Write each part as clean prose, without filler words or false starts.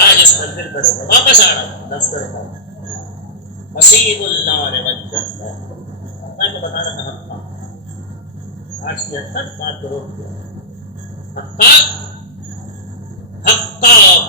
آج اس منزل پر واپس آ رہا ہوں دفتر کا حسین اللہ نے میں تو بتانا کہاں تھا آج کی حد تک بات کرو حقا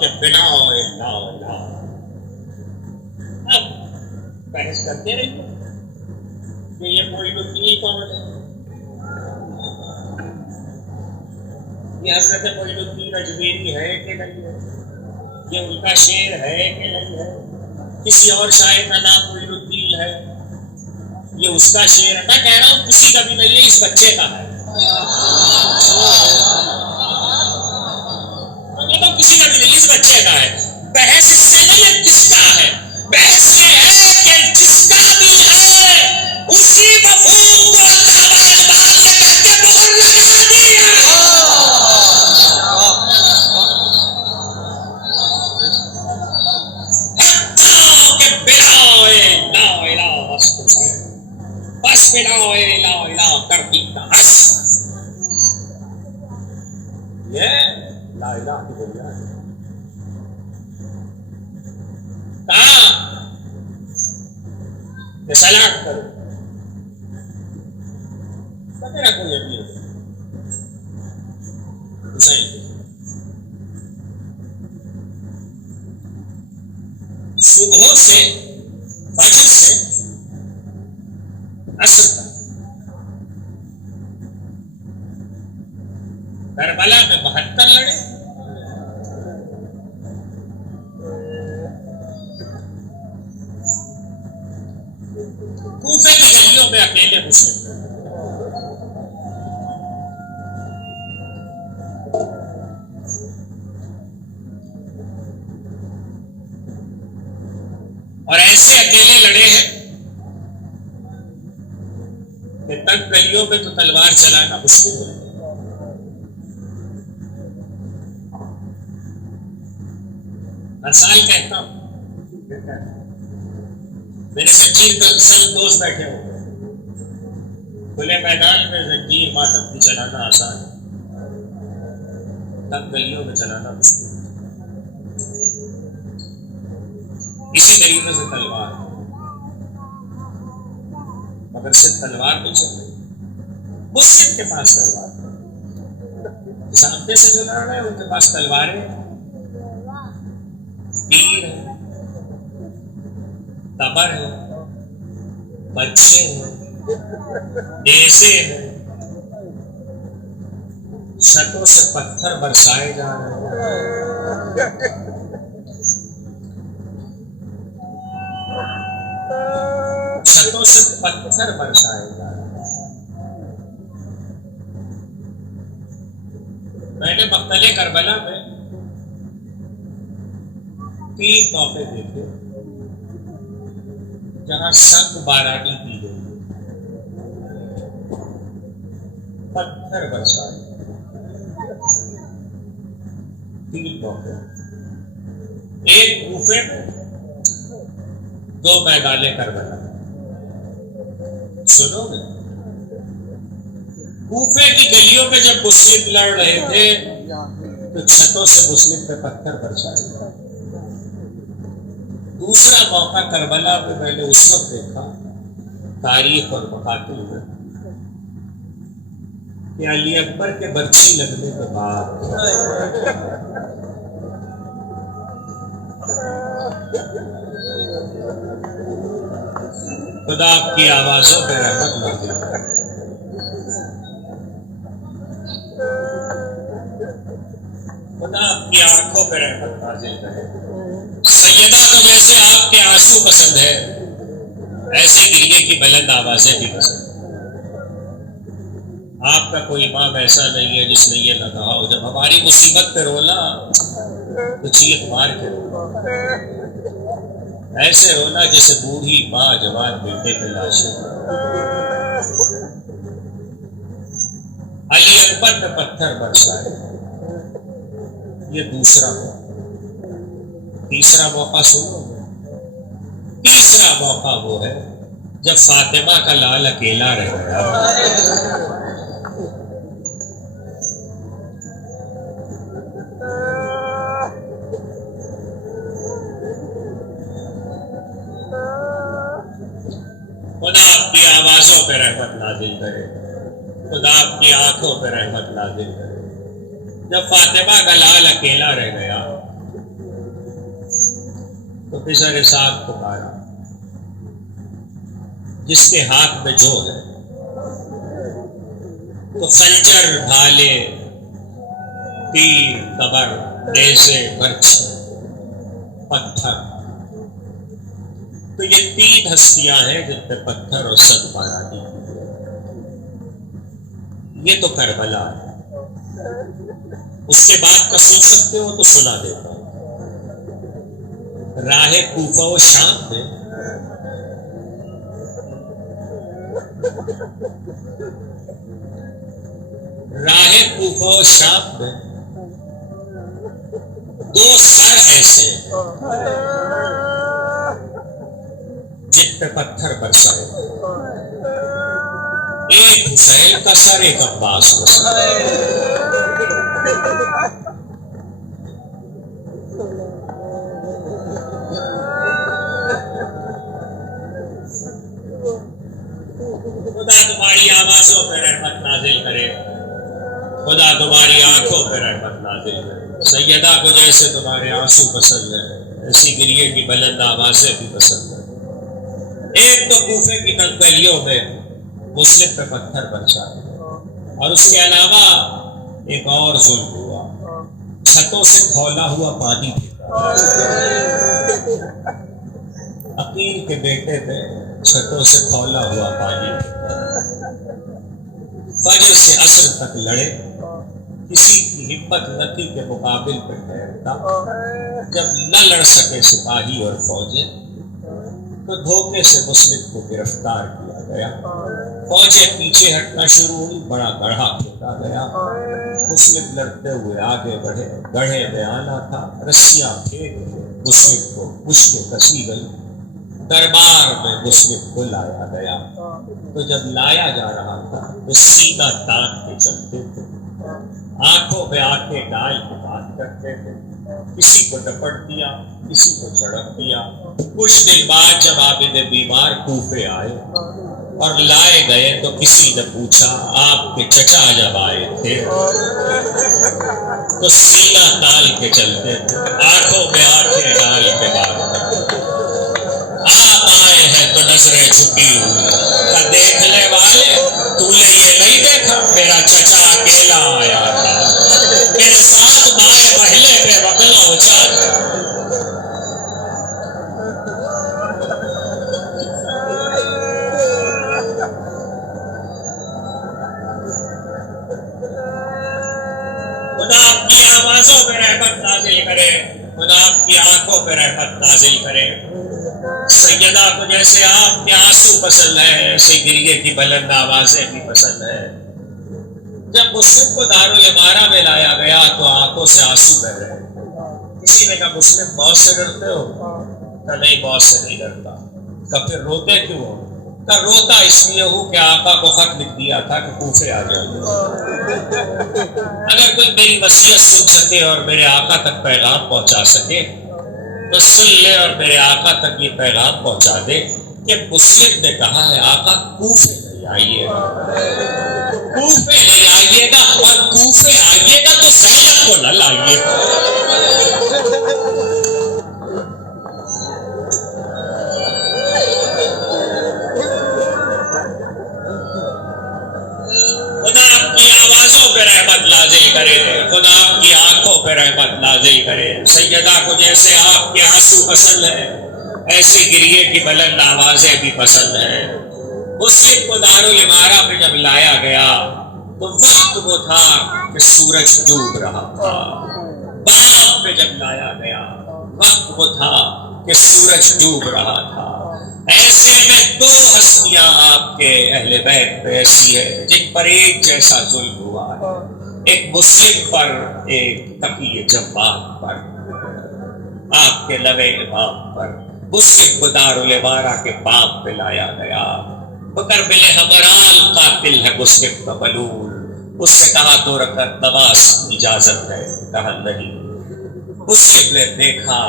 کے بنا اب بحث کرتے رہیے کہ یہ معین الدین کون ہے، یہ حضرت معین الدین اجمیری ہے کہ نہیں ہے، یہ ان کا شعر ہے کہ نہیں ہے، کسی اور شاعر کا نام معین الدین ہے، یہ اس کا شعر ہے. میں کہہ رہا ہوں کسی کا بھی نہیں ہے، اس بچے کا ہے. کسی کا بھی نہیں، اس بچے کا ہے. بحث اس سے نہیں ہے کس کا ہے، بحث یہ ہے کہ جس کا بھی ہے اسی مفہوم کو اللہ واضح کر کے مہر لگا دیا. بس بلا لا الہ ترتیب کا بس یہ لا الہ کی بنیاد ہے. کہاں کہ سلام کرو میرا کوئی ابھی صبح سے فجر سے عصر تک کربلا میں 72 لڑے، کوفے کی گلیوں میں اکیلے مسلم، اور ایسے اکیلے لڑے ہیں کہ تنگ گلیوں میں تو تلوار چلانا مشکل ہے. ہر سال کہتا ہوں میرے زنجیر کنسل دوست بیٹھے ہوئے، کھلے میدان میں زنجیر ماتم کی چلانا آسان ہے، تنگ گلیوں میں چلانا مشکل ہے. اسی طریقے سے تلوار، مگر صرف تلوار نہیں چل رہی، مسلم کے پاس تلوار، سامنے سے جو لڑ رہے ہیں ان کے پاس تلواریں، تیر ہے، تبر ہے، بچے ہیں، نیزے ہیں، چھتوں سے پتھر برسائے جا رہے ہیں. چھتوں سے پتھر برسائے جا رہے ہیں. میں نے مقتل کربلا میں 3 موقع دیکھے جہاں سنگ بارانی کی گئی، پتھر برسائے. 3 موقع، ایک کوفے میں، 2 میدان کربلا. سنو گے کوفے کی گلیوں میں جب مسلم لڑ رہے تھے تو چھتوں سے مسلم پہ پتھر برسائے. دوسرا موقع کربلا میں میں نے اس وقت دیکھا تاریخ اور مقاتل میں کہ علی اکبر کے برچھی لگنے کے بعد خدا آپ کی آوازوں پہ رحمت نازل کرے. خدا آپ کی آنکھوں پہ رحمت نازل کرے. سیدہ تو ویسے آپ کے آنسو پسند ہے، ایسے گریے کی بلند آوازیں بھی پسند ہیں. آپ کا کوئی امام ایسا نہیں ہے جس نے یہ نہ کہا ہو جب ہماری مصیبت پہ رونا تو چیخ مار کے رونا، ایسے رونا جیسے بوڑھی ماں جوان بیٹے پہ لاشیں. علی اکبر پہ پتھر برسائے. یہ دوسرا موقع. تیسرا موقع سنو. تیسرا موقع وہ ہے جب فاطمہ کا لال اکیلا رہ گیا. پہ رحمت نازل کرے، خدا آپ کی آنکھوں پہ رحمت نازل کرے۔ جب فاطمہ کا لال اکیلا رہ گیا تو پسر سعد پکارا، جس کے ہاتھ میں جو ہے، تو خنجر، بھالے، تیر، کمر، نیزے، برچھ، پتھر، تو یہ تین ہستیاں ہیں جن پہ پتھر اور سنگ مارا دی۔ یہ تو کربلا ہے۔ اس کے بعد کا سن سکتے ہو تو سنا دیتا ہوں۔ راہ کوفہ و شام میں دو سر ایسے جن پہ پتھر برسائے، ایک حسین کا سر، ایک عباس کا سر۔ خدا تمہاری آوازوں پہ رحمت نازل کرے، خدا تمہاری آنکھوں پہ رحمت نازل کرے۔ سیدہ کو جیسے تمہارے آنسو پسند ہے، ایسی گریے کی بلند آوازیں بھی پسند ہیں۔ ایک تو کوفے کی کنکریوں میں مسلم پہ پتھر برسا ہے، اور اس کے علاوہ ایک اور ظلم ہوا، چھتوں سے کھولا ہوا پانی پھینکا۔ عقیل کے بیٹے پہ چھتوں سے کھولا ہوا پانی پھینکا۔ فجر سے عصر تک لڑے، کسی کی ہمت نہ تھی کہ مقابل پہ ٹھہرتا۔ جب نہ لڑ سکے سپاہی اور فوجیں تو دھوکے سے مسلم کو گرفتار کیا گیا۔ فوجیں پیچھے ہٹنا شروع ہوئی، بڑا گڑھا پھینکا گیا۔ مسلم لڑتے ہوئے آگے بڑھے، گڑھے میں آنا تھا، رسیاں پھینک مسلم کو مشکیں کسی گئی۔ دربار میں مسلم کو لایا گیا، تو جب لایا جا رہا تھا تو سینہ تان کے چلتے تھے، آنکھوں میں آنکھیں ڈال کے بات کرتے تھے، کسی کو ڈپٹ دیا، کسی کو جھڑک دیا۔ کچھ دن بعد جب عابد بیمار کوفے آئے اور لائے گئے تو کسی نے پوچھا آپ کے چچا جب آئے تھے تو سینہ تال کے چلتے تھے، آنکھوں میں آنکھیں ڈال کے بات کرتے تھے۔ آپ آئے ہیں تو نظریں جھکی ہوئی، کہ دیکھنے والے تو نے یہ نہیں دیکھا میرا چچا اکیلا آیا تھا، میرے ساتھ بائیں پہلے پہ بغل اونچا تھا۔ خدا آپ کی آوازوں پہ رحمت نازل کرے، خدا آپ کی آنکھوں پہ رحمت نازل کرے۔ سیدہ کو جیسے آپ کے آنسو پسند ہے، ایسے گریے کی بلند آوازیں بھی پسند ہے۔ جب مسلم کو دارالامارہ میں لایا گیا تو آنکھوں سے آنسو بہ رہے۔ کسی نے کہا مسلم موت سے ڈرتے ہو؟ کہا نہیں، موت سے نہیں ڈرتا۔ کہا پھر روتے کیوں ہو؟ کہا روتا اس لیے ہوں کہ آقا کو خط لکھ دیا تھا کہ کوفے آ جائیں۔ اگر کوئی میری وصیت سن سکے اور میرے آقا تک پیغام پہنچا سکے تو سن لے اور میرے آقا تک یہ پیغام پہنچا دے کہ مسلم نے کہا ہے آقا کوفے نہیں آئیے گا، کوفے نہیں آئیے گا، اور کوفے آئیے گا تو زینب کو نہ لائیے گا۔ خدا آپ کی آوازوں پہ رحمت نازل کرے، خدا آپ کی آنکھوں پہ رحمت نازل کرے۔ سیدہ کو جیسے آپ کے آنسو پسند ہے، ایسی گریے کی بلند آوازیں بھی پسند ہیں۔ مسلم کو دارالامارہ میں جب لایا گیا تو وقت وہ تھا کہ سورج ڈوب رہا تھا۔ بام میں جب لایا گیا وقت وہ تھا کہ سورج ڈوب رہا تھا۔ ایسے میں دو ہستیاں آپ کے اہل بیت پہ ایسی ہے جن پر ایک جیسا ظلم ہوا ہے، ایک مسلم پر، ایک تقی جبار پر، آپ کے لوے امام پر۔ مسلم کو دارالامارہ کے بام پہ لایا گیا۔ بکر بن حمران قاتل ہے مسلم کا ملول، اس سے کہا 2 رکعت نماز کی اجازت ہے، کہا نہیں۔ مسلم نے دیکھا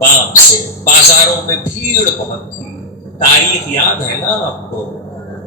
بام سے، بازاروں میں بھیڑ بہت تھی، تاریخ یاد ہے نا آپ کو،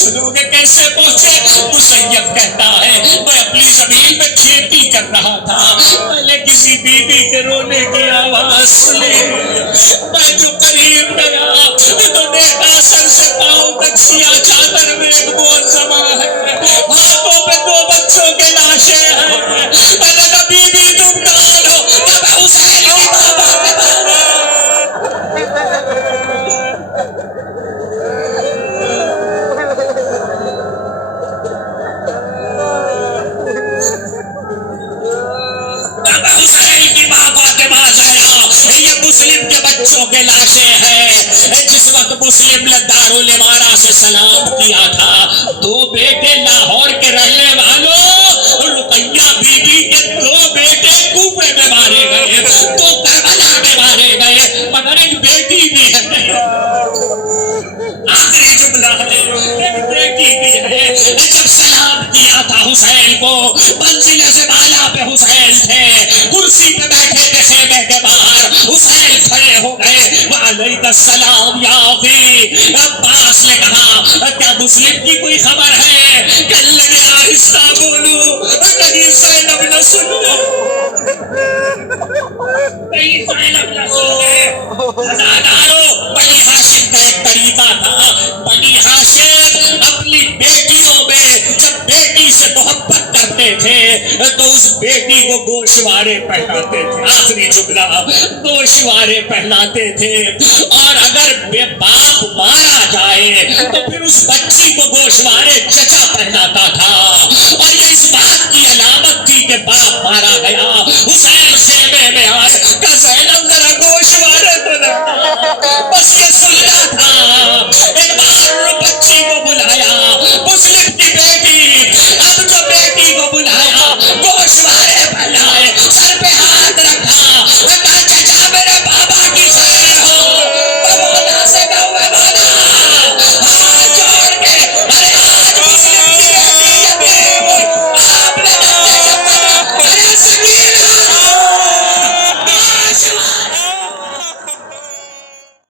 سنو گے کیسے پہنچے؟ مسیب کہتا ہے میں اپنی زمین میں کھیتی کر رہا تھا، میں نے کسی بی بی کے رونے کی آواز سنی، میں جو قریب گیا تو دیکھا سر سے پاؤں تک سیاہ چادر میں ایک معظمہ ہے، ہاتھوں پہ 2 بچوں کے لاشیں ہیں۔ میں نے کہا بی بی تم کون ہو؟ کہ میں حسین کی ماں فاطمہ حسین کی ماں فاطمہ زہرا، یہ مسلم کے بچوں کے لاشیں ہیں۔ جس وقت مسلم نے دارالامارہ سے سلام کیا تھا، 2 بیٹے لاہور کے رہنے والوں، رقیہ بی بی کے 2 بیٹے کوفے میں مارے گئے، 2 کربلا میں مارے گئے، مگر ایک بیٹی بھی ہے، آخری جملہ ہے، ایک بیٹی بھی ہے۔ جب سلام کیا تھا حسین کو، منزل سے بالا پہ حسین تھے، کرسی پہ بیٹھے تھے خیمے کے باہر، حسین کھڑے ہو گئے، وعلیکم السلام یا اخی۔ عباس نے کہا کیا مسلم کی کوئی خبر ہے؟ کہنے لگے آہستہ بولو، کہیں زینب نہ سن لو، کہیں زینب نہ سن لے۔ نادارو، بنی ہاشم کا ایک طریقہ تھا، بنی ہاشم اپنی بیٹیوں میں جب بیٹی سے محبت کرتے تھے تو اس بیٹی کو گوشوارے پہناتے تھے، آخری جملہ، گوشوارے پہناتے تھے، اور اگر بے باپ مارا جائے تو پھر اس بچی کو گوشوارے چچا پہناتا تھا، اور یہ اس بات کی علامت تھی کہ باپ مارا گیا۔ حسین خیمے میں آئے کہ زینب ذرا گوشوارے تو لگا، بس یہ سننا